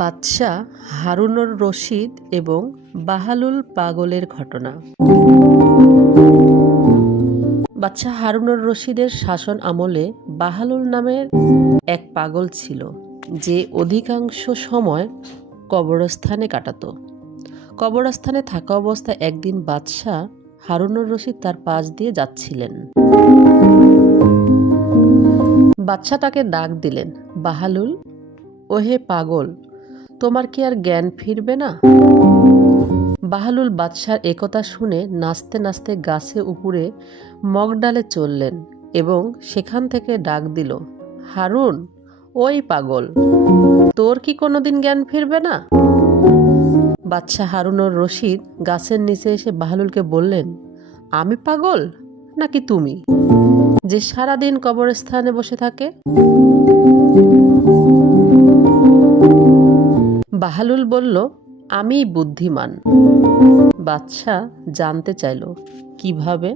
বাদশাহ হারুনুর রশিদ এবং বাহালুল পাগলের ঘটনা। বাদশাহ হারুনুর রশিদের শাসন আমলে বাহালুল নামের এক পাগল ছিল, যে অধিকাংশ সময় কবরস্থানে কাটাতো। কবরস্থানে থাকা অবস্থায় একদিন বাদশাহ হারুনুর রশিদ তার পাশ দিয়ে যাচ্ছিলেন। তাকে ডাক দিলেন, বাহালুল, ওহে পাগল তোমার কি আর জ্ঞান ফিরবে না? বাহালুল বাদশার একথা শুনে নাচতে নাচতে গাছে উপরে মগডালে চললেন এবং সেখান থেকে ডাক দিল, হারুন, ওই পাগল, তোর কি কোনোদিন জ্ঞান ফিরবে না? বাদশাহ হারুনুর রশিদ গাছের নিচে এসে বাহালুলকে বললেন, আমি পাগল নাকি তুমি, যে সারাদিন কবরস্থানে বসে থাকে? বাহালুল বলল আমি বুদ্ধিমান। বাদশাহ জানতে চাইল, কীভাবে?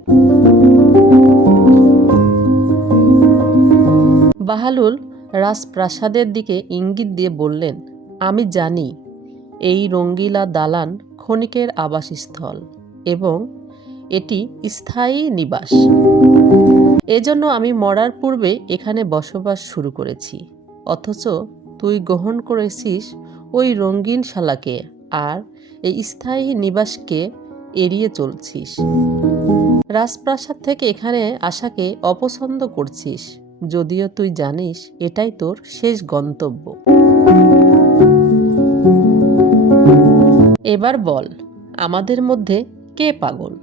বাহালুল রাজপ্রাসাদের দিকে ইঙ্গিত দিয়ে বললেন, আমি জানি, এই রঙ্গিলা দালান ক্ষণিকের আবাসস্থল এবং এটি স্থায়ী নিবাস। এজন্য আমি মরার পূর্বে এখানে বসবাস শুরু করেছি। অথচ তুই গ্রহণ করেছিস ওই রঙিন শালাকে আর এই স্থায়ী নিবাসকে এড়িয়ে চলছিস। রাজপ্রাসাদ থেকে এখানে আসাকে অপছন্দ করছিস, যদিও তুই জানিস এটাই তোর শেষ গন্তব্য। এবার বল, আমাদের মধ্যে কে পাগল?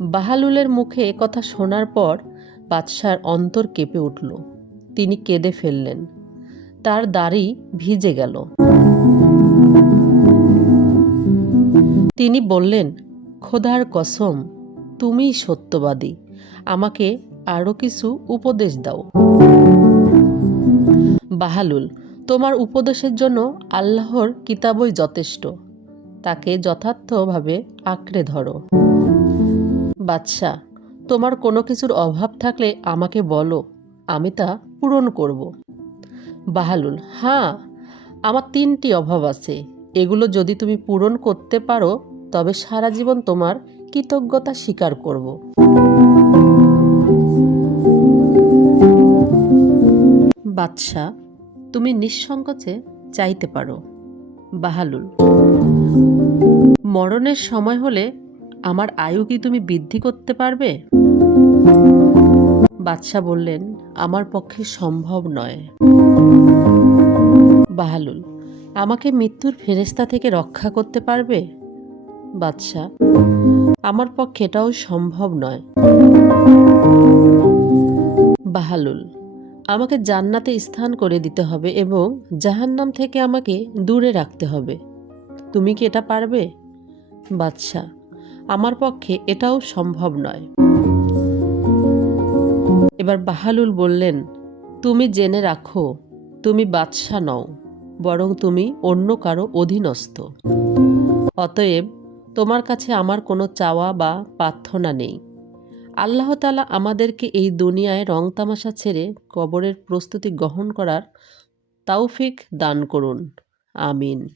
বাহালুলের মুখে কথা শোনার পর বাদশার অন্তর কেঁপে উঠল। তিনি কেঁদে ফেললেন। তার দাড়ি ভিজে গেল। তিনি বললেন, খোদার কসম, তুমিই সত্যবাদী। আমাকে আরও কিছু উপদেশ দাও। বাহালুল, তোমার উপদেশের জন্য আল্লাহর কিতাবই যথেষ্ট। তাকে যথার্থভাবে আঁকড়ে ধরো। বাদশাহ, তোমার কোনো কিছুর অভাব থাকলে আমাকে বলো, আমি তা পূরণ করব। বাহালুল হ্যাঁ আমার তিনটি অভাব আছে। এগুলো যদি তুমি পূরণ করতে পারো, তবে সারা জীবন তোমার কৃতজ্ঞতা স্বীকার করব। বাদশাহ, তুমি নিঃসংকোচে চাইতে পারো। বাহালুল, মরণের সময় হলে আমার আয়ু কি তুমি বৃদ্ধি করতে পারবে? বাদশাহ বললেন, আমার পক্ষে সম্ভব নয়। বাহালুল, আমাকে মৃত্যুর ফেরেস্তা থেকে রক্ষা করতে পারবে? বাদশাহ, আমার পক্ষে এটাও সম্ভব নয়। বাহালুল, আমাকে জান্নাতে স্থান করে দিতে হবে এবং জাহান্নাম থেকে আমাকে দূরে রাখতে হবে। তুমি কি এটা পারবে? বাদশাহ, আমার পক্ষে এটাও সম্ভব নয়। এবার বাহালুল বললেন, তুমি জেনে রাখো, তুমি বাদশাহ নও, বরং তুমি অন্য কারও অধীনস্থ। অতএব তোমার কাছে আমার কোনো চাওয়া বা প্রার্থনা নেই। আল্লাহ তালা আমাদেরকে এই দুনিয়ায় রং তামাশা ছেড়ে কবরের প্রস্তুতি গ্রহণ করার তাওফিক দান করুন। আমিন।